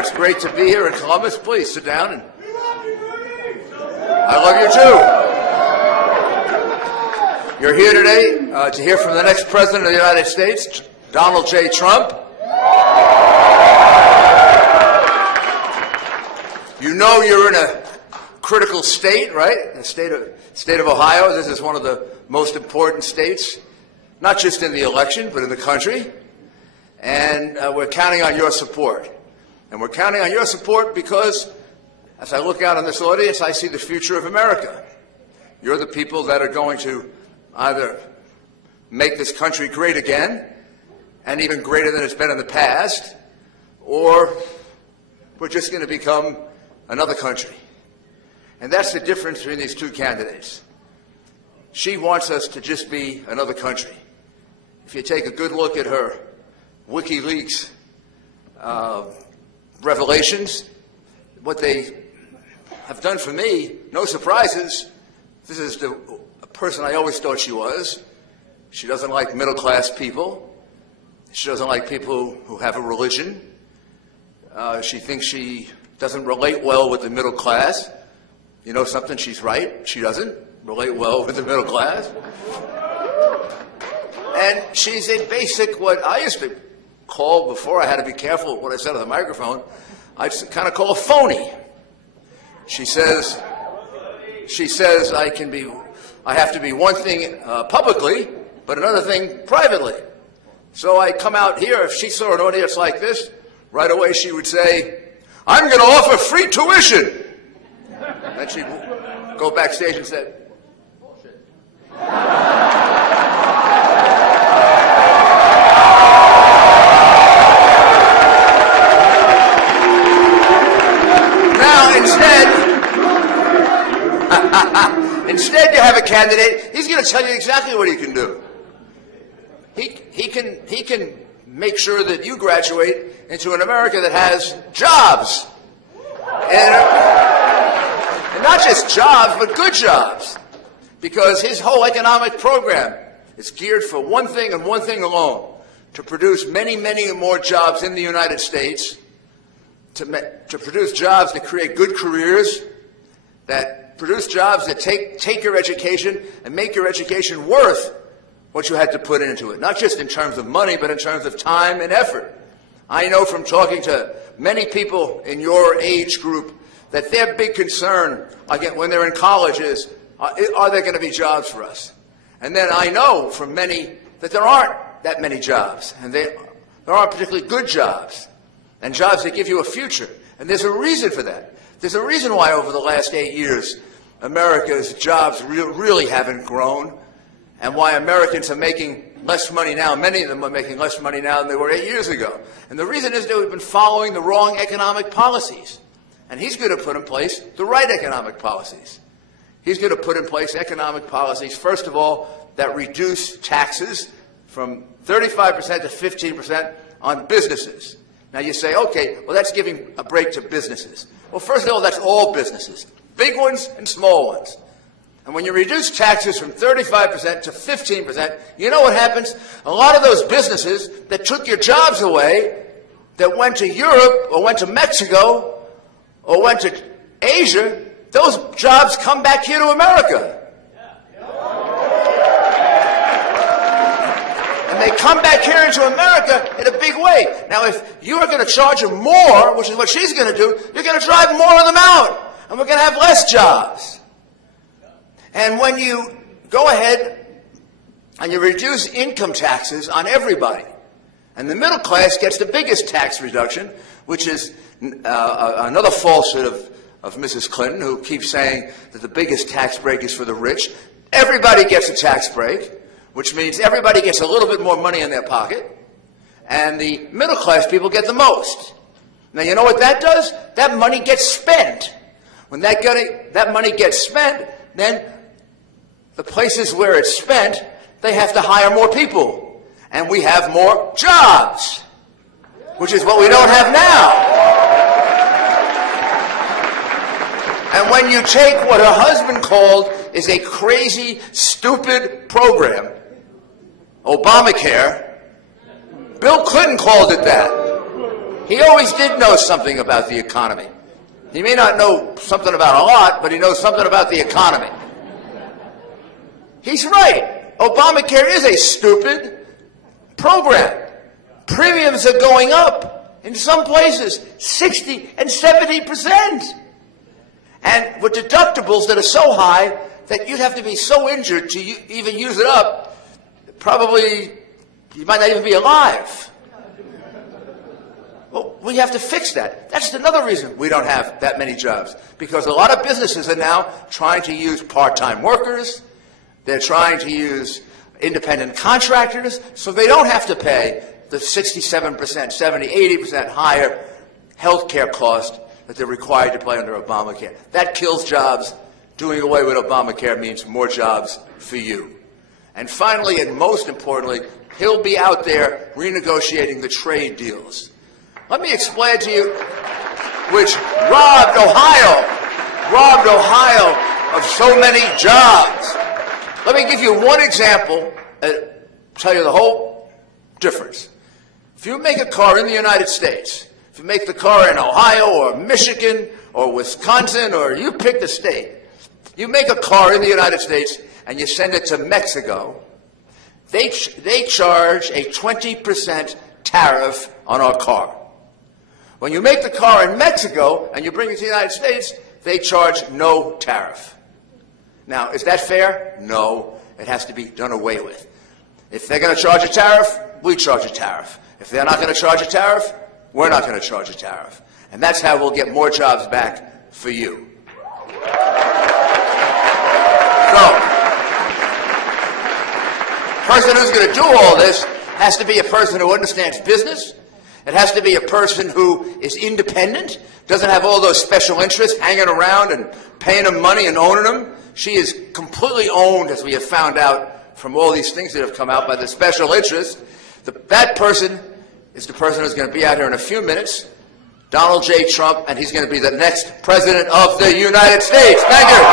it's great to be here in Columbus. Please sit down. And I love you too. You're here today to hear from the next president of the United States, Donald J. Trump. You know you're in a critical state, right? The state of Ohio. This is one of the most important states, not just in the election, but in the country. And we're counting on your support. And we're counting on your support because, as I look out on this audience, I see the future of America. You're the people that are going to either make this country great again, and even greater than it's been in the past, or we're just going to become another country. And that's the difference between these two candidates. She wants us to just be another country. If you take a good look at her WikiLeaks revelations, what they have done for me, no surprises. This is the person I always thought she was. She doesn't like middle-class people. She doesn't like people who have a religion. She thinks she doesn't relate well with the middle class. You know something? She's right. She doesn't relate well with the middle class. And she's a basic, what I used to call, before I had to be careful with what I said on the microphone, I just kind of call a phony. She says I have to be one thing publicly, but another thing privately. So I come out here, if she saw an audience like this, right away she would say, I'm going to offer free tuition. Then she'd go backstage and say, bullshit. Now, instead you have a candidate, he's going to tell you exactly what he can do. He can make sure that you graduate into an America that has jobs. And not just jobs, but good jobs. Because his whole economic program is geared for one thing and one thing alone, to produce many, many more jobs in the United States, to produce jobs that create good careers, that produce jobs that take your education and make your education worth what you had to put into it, not just in terms of money, but in terms of time and effort. I know from talking to many people in your age group that their big concern, again, when they're in college is, are there going to be jobs for us? And then I know from many that there aren't that many jobs, and there aren't particularly good jobs, and jobs that give you a future. And there's a reason for that. There's a reason why over the last 8 years, America's jobs really haven't grown, and why Americans are making less money now. Many of them are making less money now than they were 8 years ago. And the reason is that we've been following the wrong economic policies. And he's going to put in place the right economic policies. He's going to put in place economic policies, first of all, that reduce taxes from 35% to 15% on businesses. Now you say, okay, well, that's giving a break to businesses. Well, first of all, that's all businesses, big ones and small ones. And when you reduce taxes from 35% to 15%, you know what happens? A lot of those businesses that took your jobs away, that went to Europe or went to Mexico or went to Asia, those jobs come back here to America. And they come back here into America in a big way. Now, if you are going to charge them more, which is what she's going to do, you're going to drive more of them out. And we're going to have less jobs. And when you go ahead and you reduce income taxes on everybody, and the middle class gets the biggest tax reduction, which is another falsehood of Mrs. Clinton, who keeps saying that the biggest tax break is for the rich. Everybody gets a tax break, which means everybody gets a little bit more money in their pocket, and the middle class people get the most. Now, you know what that does? That money gets spent. When that money gets spent, then the places where it's spent, they have to hire more people. And we have more jobs, which is what we don't have now. And when you take what her husband called is a crazy, stupid program, Obamacare, Bill Clinton called it that. He always did know something about the economy. He may not know something about a lot, but he knows something about the economy. He's right. Obamacare is a stupid program. Premiums are going up in some places 60 and 70%. And with deductibles that are so high that you'd have to be so injured to even use it up, probably you might not even be alive. Well, we have to fix that. That's another reason we don't have that many jobs, because a lot of businesses are now trying to use part-time workers. They're trying to use independent contractors, so they don't have to pay the 67%, 70, 80% higher health care cost that they're required to pay under Obamacare. That kills jobs. Doing away with Obamacare means more jobs for you. And finally, and most importantly, he'll be out there renegotiating the trade deals. Let me explain to you, which robbed Ohio of so many jobs. Let me give you one example and tell you the whole difference. If you make a car in the United States, if you make the car in Ohio or Michigan or Wisconsin or you pick the state, you make a car in the United States and you send it to Mexico, they charge a 20% tariff on our car. When you make the car in Mexico and you bring it to the United States, they charge no tariff. Now, is that fair? No. It has to be done away with. If they're going to charge a tariff, we charge a tariff. If they're not going to charge a tariff, we're not going to charge a tariff. And that's how we'll get more jobs back for you. So, the person who's going to do all this has to be a person who understands business. It has to be a person who is independent, doesn't have all those special interests hanging around and paying them money and owning them. She is completely owned, as we have found out from all these things that have come out, by the special interest. That person is the person who's going to be out here in a few minutes, Donald J. Trump, and he's going to be the next president of the United States. Thank you.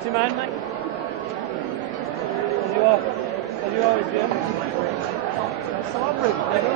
Do you mind, mate? As you always do. Celebrity, I know.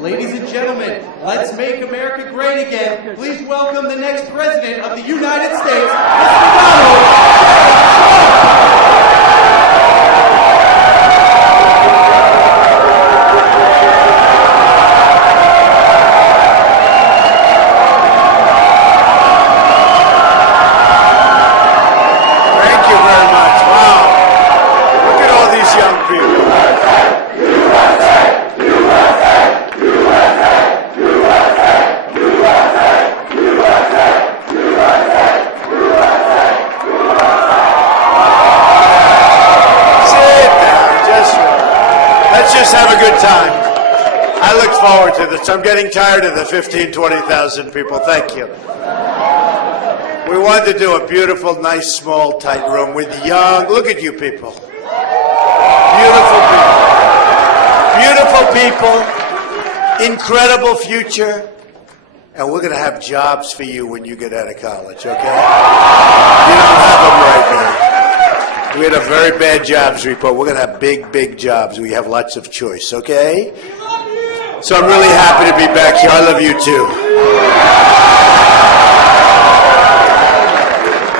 Ladies and gentlemen, let's make America great again. Please welcome the next President of the United States, Thank you very much. Wow. Look at all these young people. Let's just have a good time. I look forward to this. I'm getting tired of the 15, 20,000 people. Thank you. We wanted to do a beautiful, nice, small, tight room with young, look at you people. Beautiful people, incredible future, and we're going to have jobs for you when you get out of college, okay? You don't have them right now. We had a very bad jobs report. We're going to have big, big jobs. We have lots of choice, okay? So I'm really happy to be back here. I love you too.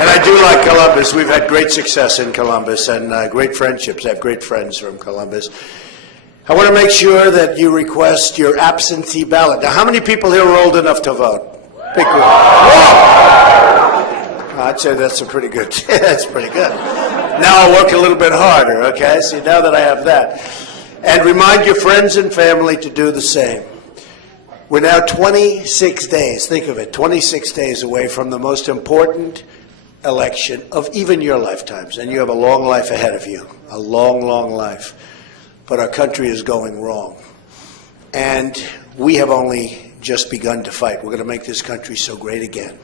And I do like Columbus. We've had great success in Columbus and great friendships. I have great friends from Columbus. I want to make sure that you request your absentee ballot. Now, how many people here are old enough to vote? Big group. Whoa! I'd say that's a pretty good. That's pretty good. Now I'll work a little bit harder, okay? See, now that I have that. And remind your friends and family to do the same. We're now 26 days, think of it, 26 days away from the most important election of even your lifetimes. And you have a long life ahead of you, a long, long life. But our country is going wrong. And we have only just begun to fight. We're going to make this country so great again.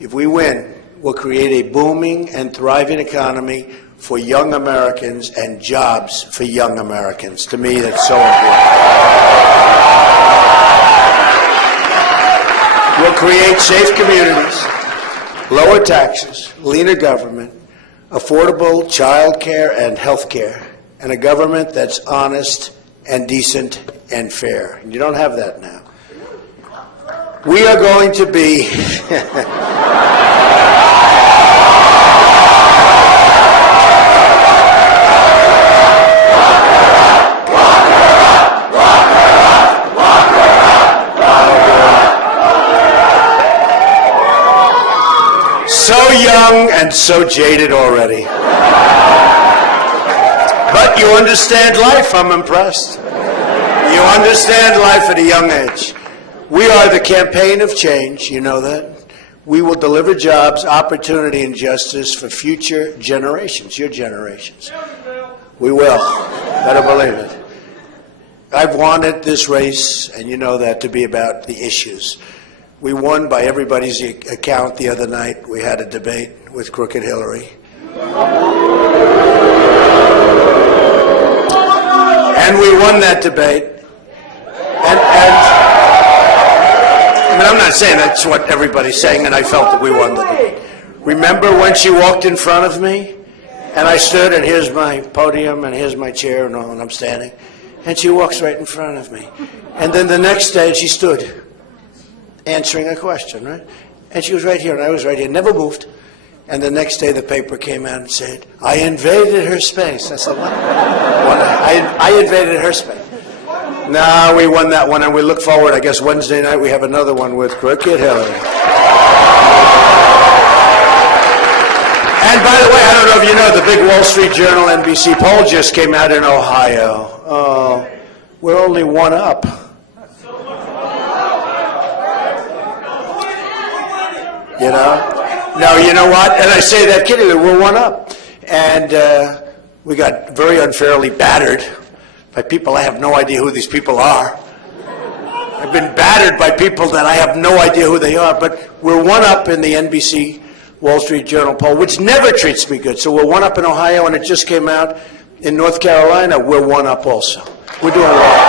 If we win, we'll create a booming and thriving economy for young Americans and jobs for young Americans. To me, that's so important. We'll create safe communities, lower taxes, leaner government, affordable child care and health care, and a government that's honest and decent and fair. And you don't have that now. We are going to be... So young and so jaded already. But you understand life, I'm impressed. You understand life at a young age. We are the campaign of change, you know that? We will deliver jobs, opportunity, and justice for future generations, your generations. We will, better believe it. I've wanted this race, and you know that, to be about the issues. We won by everybody's account the other night. We had a debate with Crooked Hillary. And we won that debate. I mean, I'm not saying that's what everybody's saying, and I felt that we won the debate. Remember when she walked in front of me, and I stood, and here's my podium, and here's my chair, and I'm standing, and she walks right in front of me. And then the next day, she stood, answering a question, right? And she was right here, and I was right here, never moved. And the next day, the paper came out and said, I invaded her space. I said, what? I invaded her space. No, we won that one, and we look forward. I guess Wednesday night we have another one with Crooked Hillary. And by the way, I don't know if you know, the big Wall Street Journal NBC poll just came out in Ohio. Oh, we're only one up. You know? No, you know what? And I say that kiddingly, we're one up. And we got very unfairly battered by people I have no idea who these people are. I've been battered by people that I have no idea who they are, but we're one up in the NBC Wall Street Journal poll, which never treats me good. So we're one up in Ohio, and it just came out in North Carolina. We're one up also. We're doing well.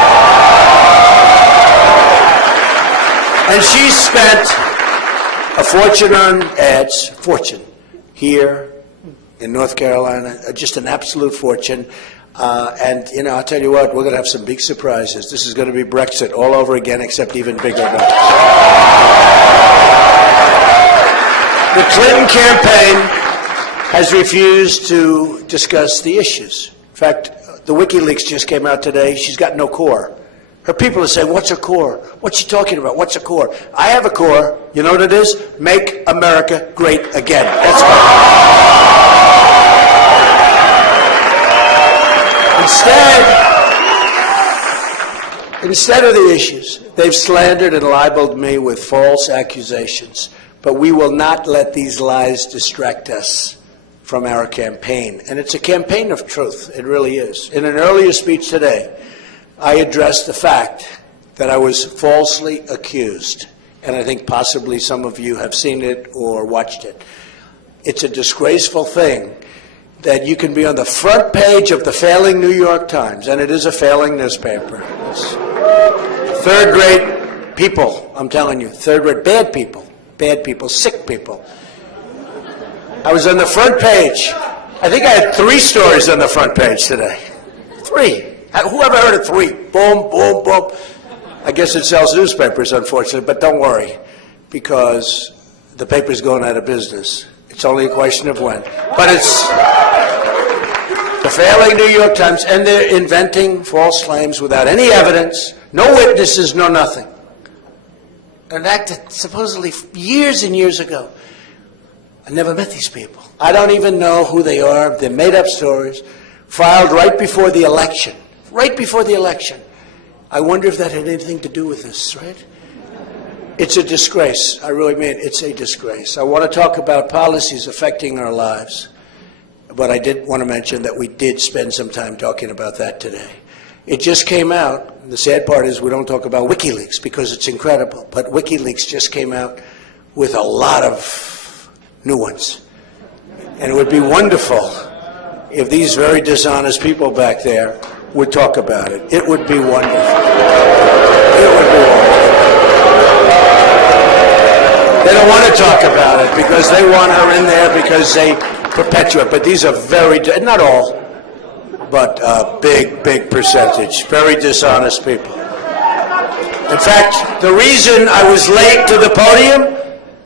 And she spent a fortune on ads, here in North Carolina, just an absolute fortune. And, you know, I'll tell you what, we're going to have some big surprises. This is going to be Brexit all over again, except even bigger numbers. The Clinton campaign has refused to discuss the issues. In fact, the WikiLeaks just came out today. She's got no core. Her people are saying, what's her core? What's she talking about? What's her core? I have a core. You know what it is? Make America great again. That's what. Instead of the issues, they've slandered and libeled me with false accusations. But we will not let these lies distract us from our campaign. And it's a campaign of truth. It really is. In an earlier speech today, I addressed the fact that I was falsely accused. And I think possibly some of you have seen it or watched it. It's a disgraceful thing that you can be on the front page of the failing New York Times, and it is a failing newspaper. It's third-rate people, I'm telling you, third-rate bad people, sick people. I was on the front page. I think I had 3 stories on the front page today. 3. Whoever heard of 3? Boom, boom, boom. I guess it sells newspapers, unfortunately, but don't worry, because the paper's going out of business. It's only a question of when. But it's the failing New York Times, and they're inventing false claims without any evidence, no witnesses, no nothing. An act that supposedly years and years ago. I never met these people. I don't even know who they are. They're made-up stories, filed right before the election. Right before the election. I wonder if that had anything to do with this, right? It's a disgrace. I really mean it's a disgrace. I want to talk about policies affecting our lives, but I did want to mention that we did spend some time talking about that today. It just came out. The sad part is we don't talk about WikiLeaks because it's incredible, but WikiLeaks just came out with a lot of new ones. And it would be wonderful if these very dishonest people back there would talk about it. It would be wonderful. It would be wonderful. They don't want to talk about it because they want her in there because they perpetuate. But these are very, not all, but a big percentage, very dishonest people. In fact, the reason I was late to the podium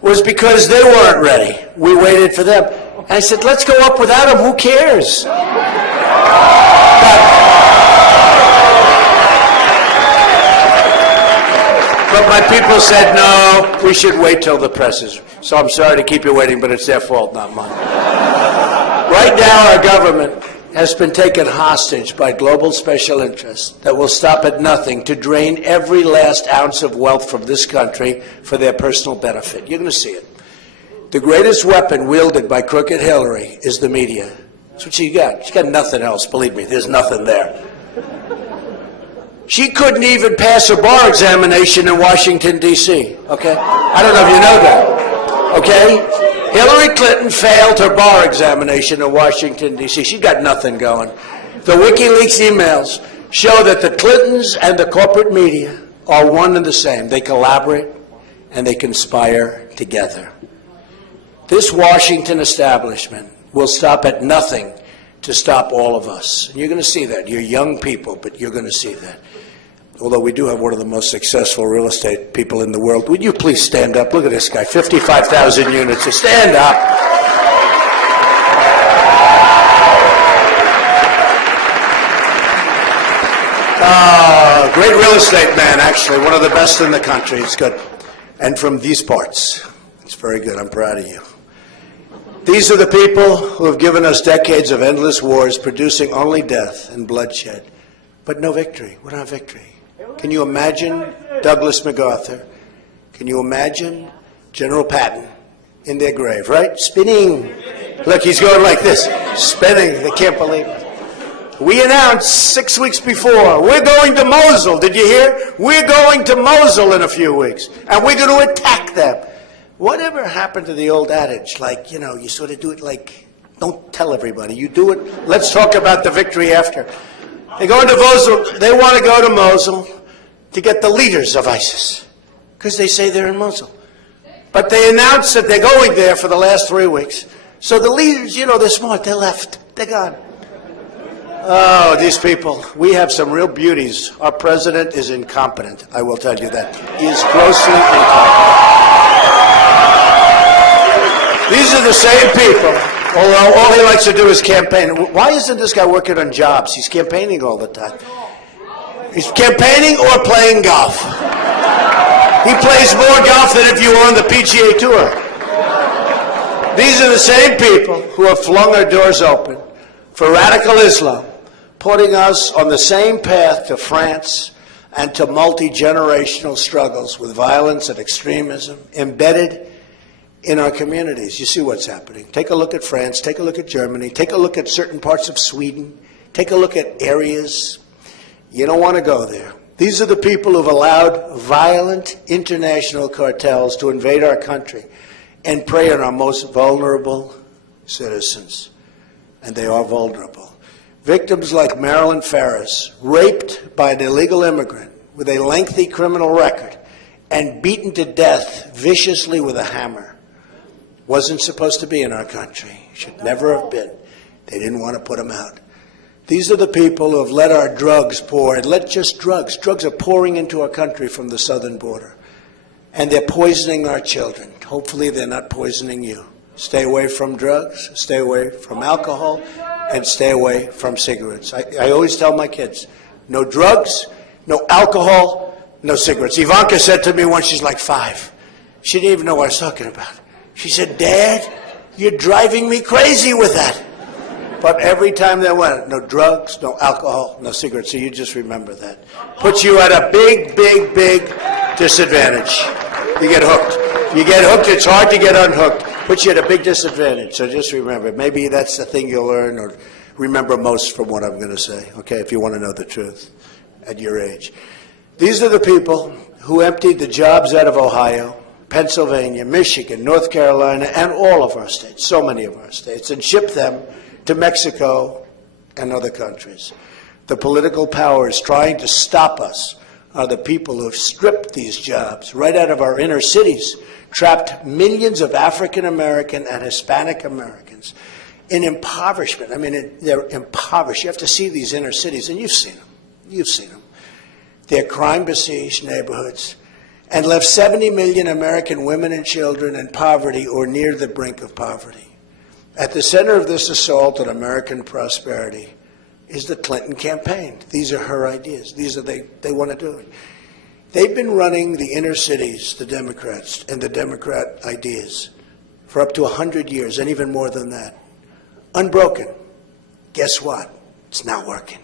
was because they weren't ready. We waited for them. And I said, let's go up without them. Who cares? But my people said, no, we should wait till the press is. So I'm sorry to keep you waiting, but it's their fault, not mine. Right now, our government has been taken hostage by global special interests that will stop at nothing to drain every last ounce of wealth from this country for their personal benefit. You're going to see it. The greatest weapon wielded by Crooked Hillary is the media. That's what she got. She got nothing else, believe me. There's nothing there. She couldn't even pass a bar examination in Washington, D.C., okay? I don't know if you know that, okay? Hillary Clinton failed her bar examination in Washington, D.C. She got nothing going. The WikiLeaks emails show that the Clintons and the corporate media are one and the same. They collaborate and they conspire together. This Washington establishment will stop at nothing to stop all of us. And you're going to see that. You're young people, but you're going to see that. Although we do have one of the most successful real estate people in the world. Would you please stand up? Look at this guy, 55,000 units. So stand up. Great real estate man, actually. One of the best in the country. It's good. And from these parts. It's very good. I'm proud of you. These are the people who have given us decades of endless wars, producing only death and bloodshed, but no victory. What not victory? Can you imagine Douglas MacArthur? Can you imagine General Patton in their grave, right? Spinning. Look, he's going like this, spinning. They can't believe it. We announced 6 weeks before, we're going to Mosul. Did you hear? We're going to Mosul in a few weeks, and we're going to attack them. Whatever happened to the old adage, like, you know, you sort of do it like, don't tell everybody. You do it, let's talk about the victory after. They're going to Mosul. They want to go to Mosul to get the leaders of ISIS, because they say they're in Mosul. But they announced that they're going there for the last 3 weeks. So the leaders, you know, they're smart. They left. They're gone. Oh, these people. We have some real beauties. Our president is incompetent, I will tell you that. He is grossly incompetent. These are the same people, although all he likes to do is campaign. Why isn't this guy working on jobs? He's campaigning all the time. He's campaigning or playing golf. He plays more golf than if you were on the PGA Tour. These are the same people who have flung our doors open for radical Islam, putting us on the same path to France and to multi-generational struggles with violence and extremism embedded in our communities. You see what's happening. Take a look at France, take a look at Germany, take a look at certain parts of Sweden, take a look at areas. You don't want to go there. These are the people who've allowed violent international cartels to invade our country and prey on our most vulnerable citizens. And they are vulnerable. Victims like Marilyn Ferris, raped by an illegal immigrant with a lengthy criminal record and beaten to death viciously with a hammer, wasn't supposed to be in our country. Should never have been. They didn't want to put them out. These are the people who have let our drugs pour, and let just drugs. Drugs are pouring into our country from the southern border. And they're poisoning our children. Hopefully they're not poisoning you. Stay away from drugs, stay away from alcohol, and stay away from cigarettes. I always tell my kids, no drugs, no alcohol, no cigarettes. Ivanka said to me once, she's like 5. She didn't even know what I was talking about. She said, Dad, you're driving me crazy with that. But every time they went, no drugs, no alcohol, no cigarettes. So you just remember that. Puts you at a big, big, big disadvantage. You get hooked. You get hooked, it's hard to get unhooked. Puts you at a big disadvantage. So just remember, maybe that's the thing you'll learn or remember most from what I'm going to say, okay, if you want to know the truth at your age. These are the people who emptied the jobs out of Ohio, Pennsylvania, Michigan, North Carolina, and all of our states, so many of our states, and shipped them to Mexico and other countries. The political powers trying to stop us are the people who have stripped these jobs right out of our inner cities, trapped millions of African American and Hispanic Americans in impoverishment. I mean, they're impoverished. You have to see these inner cities, and you've seen them. You've seen them. They're crime-besieged neighborhoods, and left 70 million American women and children in poverty or near the brink of poverty. At the center of this assault on American prosperity is the Clinton campaign. These are her ideas. They want to do it. They've been running the inner cities, the Democrats, and the Democrat ideas for up to 100 years, and even more than that. Unbroken. Guess what? It's not working.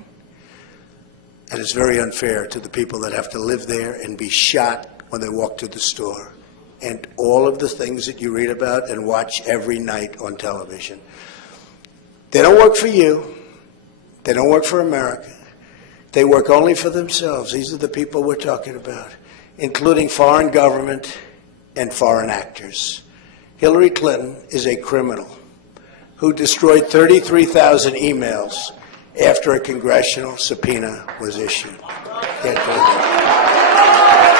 And it's very unfair to the people that have to live there and be shot when they walk to the store, and all of the things that you read about and watch every night on television. They don't work for you. They don't work for America. They work only for themselves. These are the people we're talking about, including foreign government and foreign actors. Hillary Clinton is a criminal who destroyed 33,000 emails after a congressional subpoena was issued. She's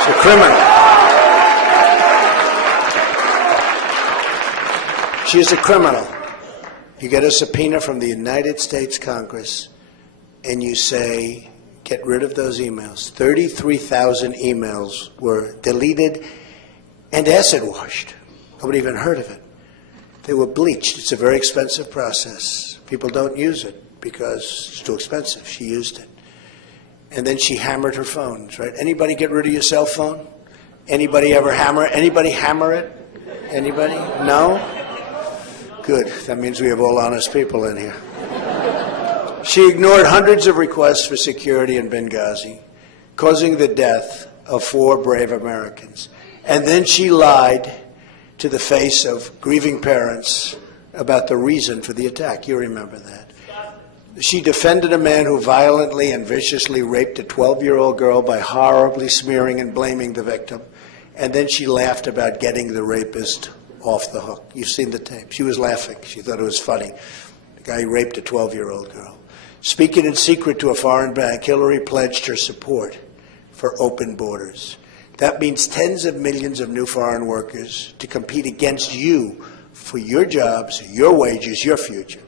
a criminal. She is a criminal. You get a subpoena from the United States Congress and you say, get rid of those emails. 33,000 emails were deleted and acid washed. Nobody even heard of it. They were bleached. It's a very expensive process. People don't use it because it's too expensive. She used it. And then she hammered her phones, right? Anybody get rid of your cell phone? Anybody ever hammer it? Anybody hammer it? Anybody? No? Good. That means we have all honest people in here. She ignored hundreds of requests for security in Benghazi, causing the death of 4 brave Americans. And then she lied to the face of grieving parents about the reason for the attack. You remember that. She defended a man who violently and viciously raped a 12-year-old girl by horribly smearing and blaming the victim. And then she laughed about getting the rapist off the hook. You've seen the tape. She was laughing. She thought it was funny. The guy raped a 12-year-old girl. Speaking in secret to a foreign bank, Hillary pledged her support for open borders. That means tens of millions of new foreign workers to compete against you for your jobs, your wages, your future.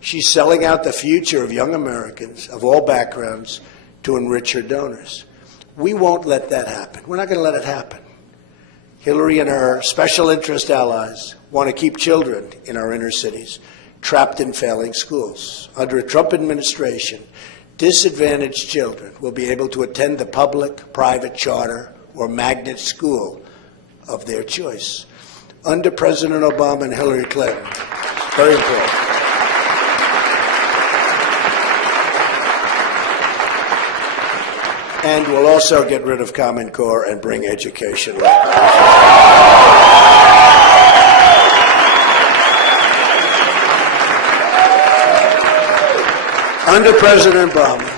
She's selling out the future of young Americans of all backgrounds to enrich her donors. We won't let that happen. We're not going to let it happen. Hillary and her special interest allies want to keep children in our inner cities trapped in failing schools. Under a Trump administration, disadvantaged children will be able to attend the public, private, charter, or magnet school of their choice. Under President Obama and Hillary Clinton, it's very important. And we'll also get rid of Common Core and bring education. Under President Obama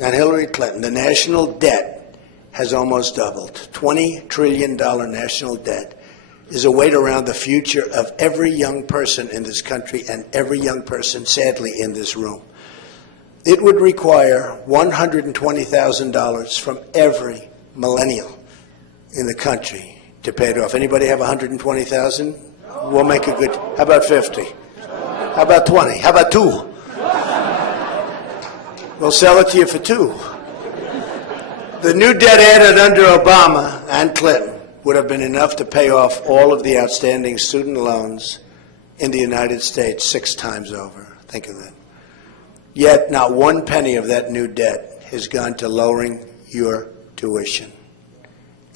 and Hillary Clinton, the national debt has almost doubled. $20 trillion national debt is a weight around the future of every young person in this country and every young person, sadly, in this room. It would require $120,000 from every millennial in the country to pay it off. Anybody have $120,000? We'll make a good. How about 50? How about 20? How about 2? We'll sell it to you for 2. The new debt added under Obama and Clinton would have been enough to pay off all of the outstanding student loans in the United States 6 times over. Think of that. Yet not one penny of that new debt has gone to lowering your tuition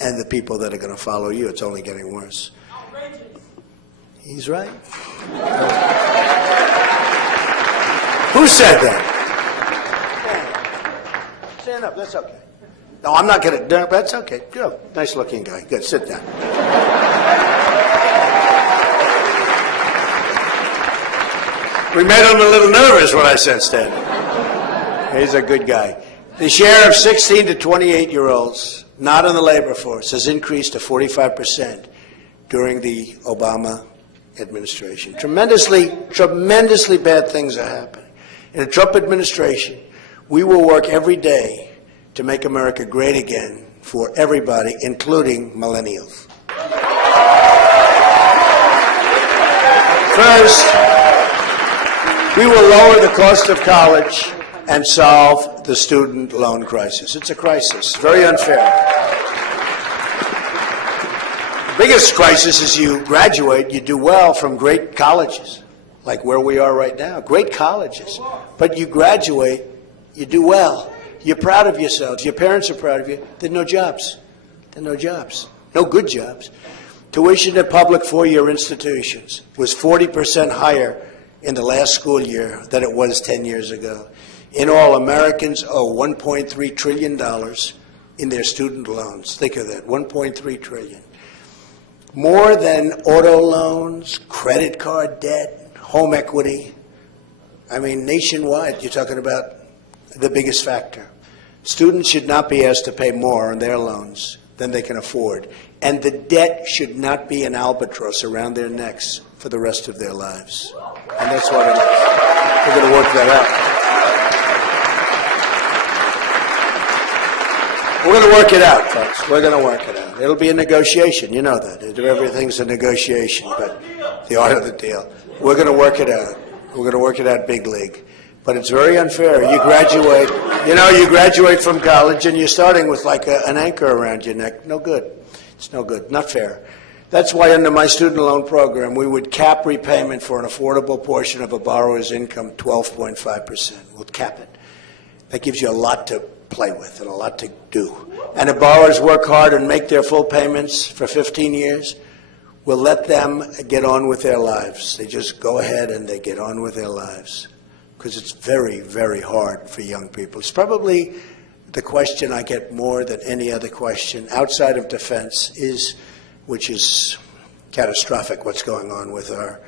and the people that are going to follow you. It's only getting worse. Outrageous. He's right. Who said that? Stand up. That's okay. No, I'm not going to. That's okay. Good. Nice looking guy. Good. Sit down. We made him a little nervous when I said stand up. He's a good guy. The share of 16 to 28-year-olds not in the labor force has increased to 45% during the Obama administration. Tremendously bad things are happening. In the Trump administration, we will work every day to make America great again for everybody, including millennials. First, we will lower the cost of college and solve the student loan crisis. It's a crisis, very unfair. The biggest crisis is you graduate, you do well from great colleges, like where we are right now, great colleges. But you graduate, you do well, you're proud of yourselves, your parents are proud of you, there are no jobs. There are no jobs, no good jobs. Tuition at public 4-year institutions was 40% higher in the last school year than it was 10 years ago. In all, Americans owe $1.3 trillion in their student loans. Think of that, $1.3 trillion. More than auto loans, credit card debt, home equity. I mean, nationwide, you're talking about the biggest factor. Students should not be asked to pay more on their loans than they can afford. And the debt should not be an albatross around their necks for the rest of their lives. And that's what we're going to work that out. We're going to work it out, folks. We're going to work it out. It'll be a negotiation. You know that. Everything's a negotiation, but the art of the deal. We're going to work it out. We're going to work it out big league. But it's very unfair. You graduate from college and you're starting with like an anchor around your neck. No good. It's no good. Not fair. That's why under my student loan program, we would cap repayment for an affordable portion of a borrower's income 12.5%. We'll cap it. That gives you a lot to play with and a lot to do. And if borrowers work hard and make their full payments for 15 years, we'll let them get on with their lives. They just go ahead and they get on with their lives. Because it's very, very hard for young people. It's probably the question I get more than any other question outside of defense which is catastrophic, what's going on with our,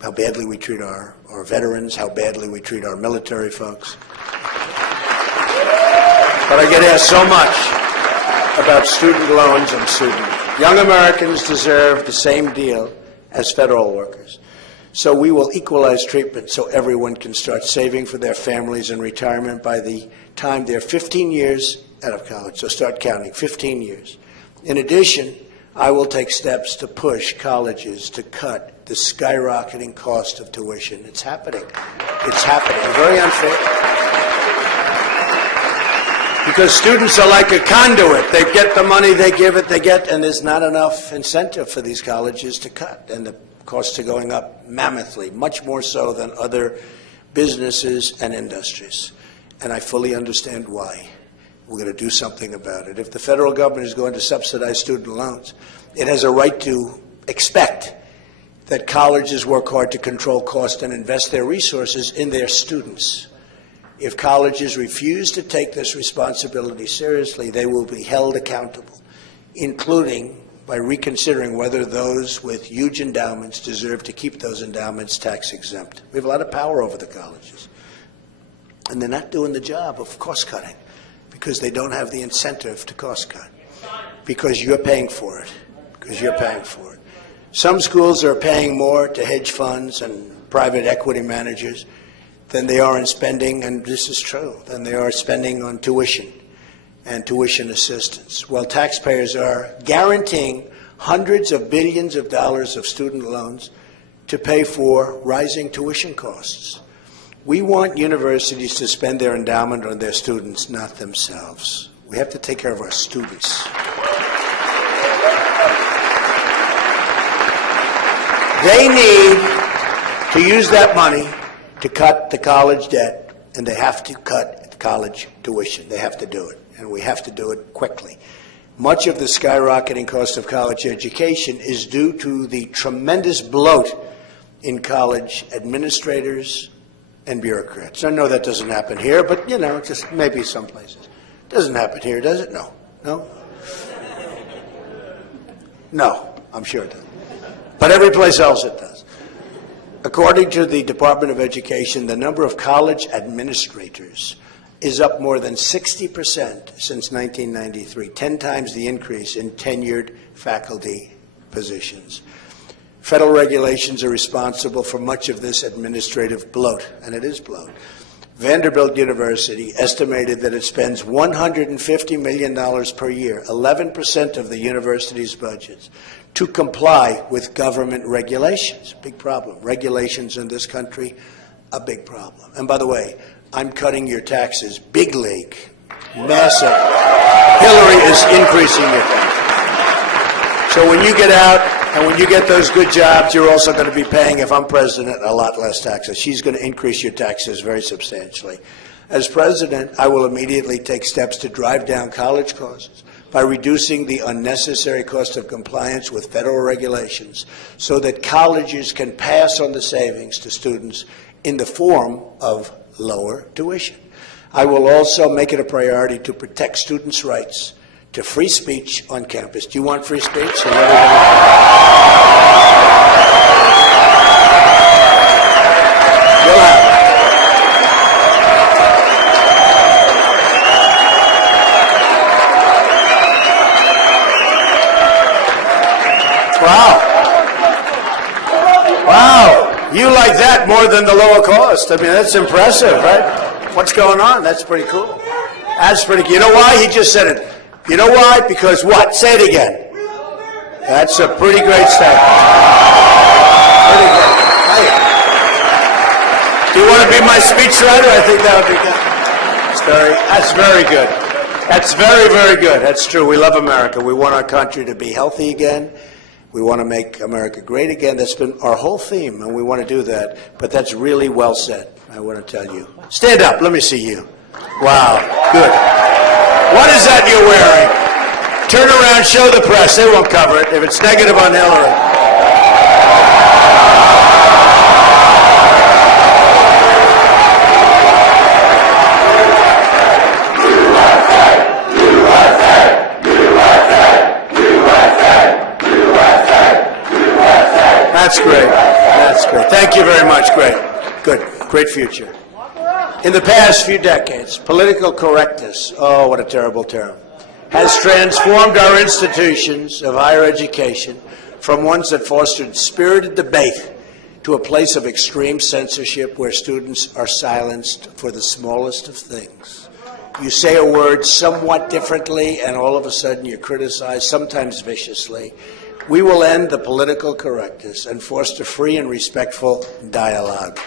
how badly we treat our veterans, how badly we treat our military folks. But I get asked so much about student loans and young Americans deserve the same deal as federal workers. So we will equalize treatment so everyone can start saving for their families in retirement by the time they're 15 years out of college. So start counting, 15 years. In addition, I will take steps to push colleges to cut the skyrocketing cost of tuition. It's happening. It's happening. Very unfair. Because students are like a conduit. They get the money, they give it, they get, and there's not enough incentive for these colleges to cut. And the costs are going up mammothly, much more so than other businesses and industries. And I fully understand why. We're going to do something about it. If the federal government is going to subsidize student loans, it has a right to expect that colleges work hard to control cost and invest their resources in their students. If colleges refuse to take this responsibility seriously, they will be held accountable, including by reconsidering whether those with huge endowments deserve to keep those endowments tax exempt. We have a lot of power over the colleges. And they're not doing the job of cost cutting because they don't have the incentive to cost cut. Because you're paying for it. Because you're paying for it. Some schools are paying more to hedge funds and private equity managers than they are in spending, and this is true, than they are spending on tuition and tuition assistance, while taxpayers are guaranteeing hundreds of billions of dollars of student loans to pay for rising tuition costs. We want universities to spend their endowment on their students, not themselves. We have to take care of our students. They need to use that money to cut the college debt, and they have to cut college tuition. They have to do it. And we have to do it quickly. Much of the skyrocketing cost of college education is due to the tremendous bloat in college administrators and bureaucrats. I know that doesn't happen here, but, just maybe some places. It doesn't happen here, does it? No. No? No, I'm sure it doesn't. But every place else it does. According to the Department of Education, the number of college administrators is up more than 60% since 1993, 10 times the increase in tenured faculty positions. Federal regulations are responsible for much of this administrative bloat, and it is bloat. Vanderbilt University estimated that it spends $150 million per year, 11% of the university's budgets, to comply with government regulations. Big problem. Regulations in this country, a big problem. And by the way, I'm cutting your taxes, big league, massive. Hillary is increasing your taxes. So when you get out and when you get those good jobs, you're also going to be paying, if I'm president, a lot less taxes. She's going to increase your taxes very substantially. As president, I will immediately take steps to drive down college costs by reducing the unnecessary cost of compliance with federal regulations so that colleges can pass on the savings to students in the form of lower tuition. I will also make it a priority to protect students' rights to free speech on campus. Do you want free speech? You'll have it. Wow. Wow. You like that more than the lower cost. I mean, that's impressive, right? What's going on? That's pretty cool. That's pretty cool. You know why? He just said it. You know why? Because what? Say it again. That's a pretty great statement. Pretty great. Hey. Do you want to be my speechwriter? I think that would be good. That's very good. That's very, very good. That's true. We love America. We want our country to be healthy again. We want to make America great again. That's been our whole theme, and we want to do that. But that's really well said, I want to tell you. Stand up. Let me see you. Wow. Good. What is that you're wearing? Turn around, show the press. They won't cover it if it's negative on Hillary. That's great. That's great. Thank you very much. Great. Good. Great future. In the past few decades, political correctness, oh, what a terrible term, has transformed our institutions of higher education from ones that fostered spirited debate to a place of extreme censorship where students are silenced for the smallest of things. You say a word somewhat differently, and all of a sudden you're criticized, sometimes viciously. We will end the political correctness and foster free and respectful dialogue.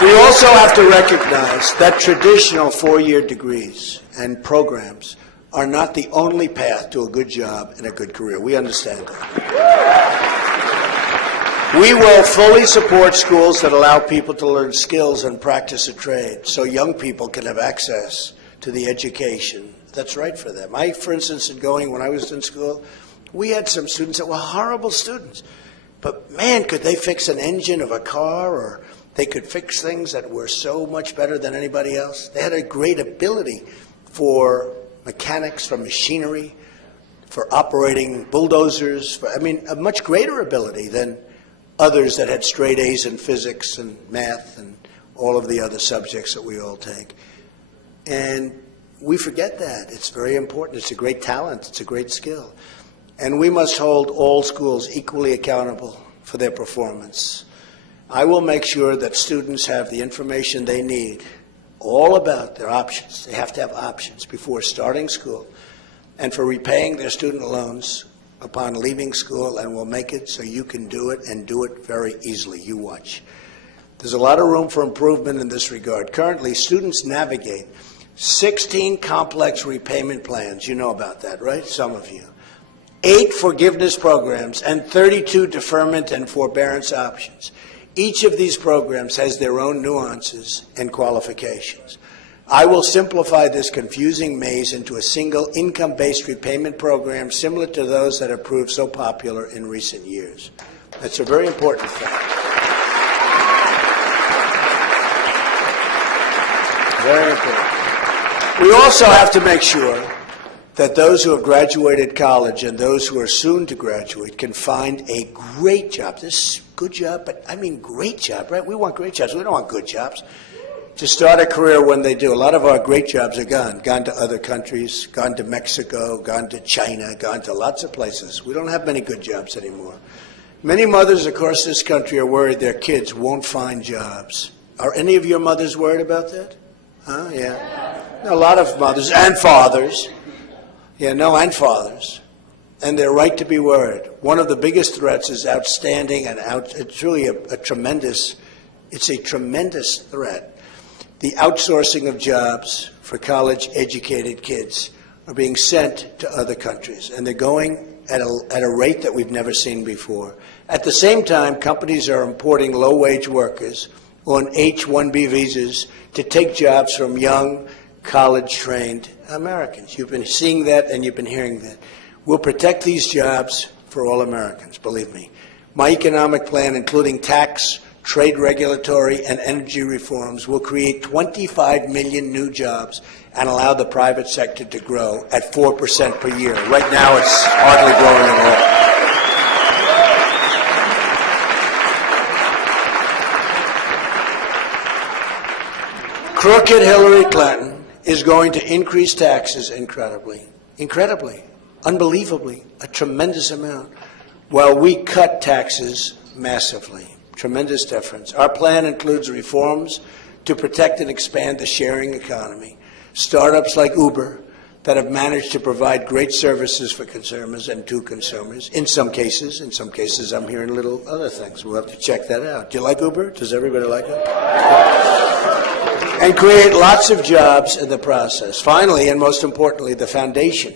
We also have to recognize that traditional four-year degrees and programs are not the only path to a good job and a good career. We understand that. We will fully support schools that allow people to learn skills and practice a trade so young people can have access to the education that's right for them. For instance, when I was in school, we had some students that were horrible students. But man, could they fix an engine of a car, or they could fix things that were so much better than anybody else. They had a great ability for mechanics, for machinery, for operating bulldozers, a much greater ability than others that had straight A's in physics and math and all of the other subjects that we all take. And we forget that. It's very important. It's a great talent. It's a great skill. And we must hold all schools equally accountable for their performance. I will make sure that students have the information they need all about their options. They have to have options before starting school and for repaying their student loans upon leaving school, and we'll make it so you can do it and do it very easily. You watch. There's a lot of room for improvement in this regard. Currently, students navigate 16 complex repayment plans. You know about that, right? Some of you. 8 forgiveness programs and 32 deferment and forbearance options. Each of these programs has their own nuances and qualifications. I will simplify this confusing maze into a single income-based repayment program similar to those that have proved so popular in recent years. That's a very important fact. Very important. We also have to make sure that those who have graduated college and those who are soon to graduate can find a great job. This good job, but I mean great job, right? We want great jobs. We don't want good jobs. To start a career when they do. A lot of our great jobs are gone to other countries, gone to Mexico, gone to China, gone to lots of places. We don't have many good jobs anymore. Many mothers across this country are worried their kids won't find jobs. Are any of your mothers worried about that? Huh? Yeah. A lot of mothers and fathers. And fathers. And they're right to be worried. One of the biggest threats is outstanding and it's really a tremendous threat. The outsourcing of jobs for college-educated kids are being sent to other countries, and they're going at a rate that we've never seen before. At the same time, companies are importing low-wage workers on H-1B visas to take jobs from young, college-trained Americans. You've been seeing that and you've been hearing that. We'll protect these jobs for all Americans, believe me. My economic plan, including tax, trade regulatory, and energy reforms, will create 25 million new jobs and allow the private sector to grow at 4% per year. Right now, it's hardly growing at all. Crooked Hillary Clinton is going to increase taxes incredibly, unbelievably, a tremendous amount, while we cut taxes massively. Tremendous difference. Our plan includes reforms to protect and expand the sharing economy. Startups like Uber that have managed to provide great services for consumers and to consumers. In some cases, I'm hearing little other things. We'll have to check that out. Do you like Uber? Does everybody like it? And create lots of jobs in the process. Finally, and most importantly, the foundation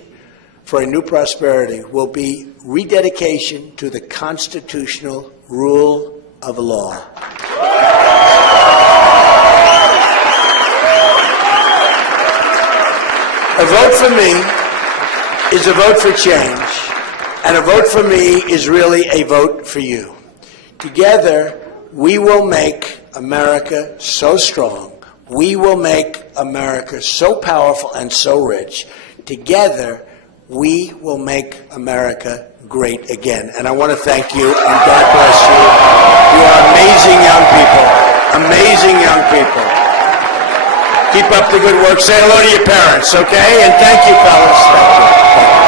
for a new prosperity will be rededication to the constitutional rule of law. A vote for me is a vote for change, and a vote for me is really a vote for you. Together, we will make America so strong. We will make America so powerful and so rich. Together, we will make America great again. And I want to thank you, and God bless you. You are amazing young people. Amazing young people. Keep up the good work. Say hello to your parents, okay? And thank you, fellas. Thank you.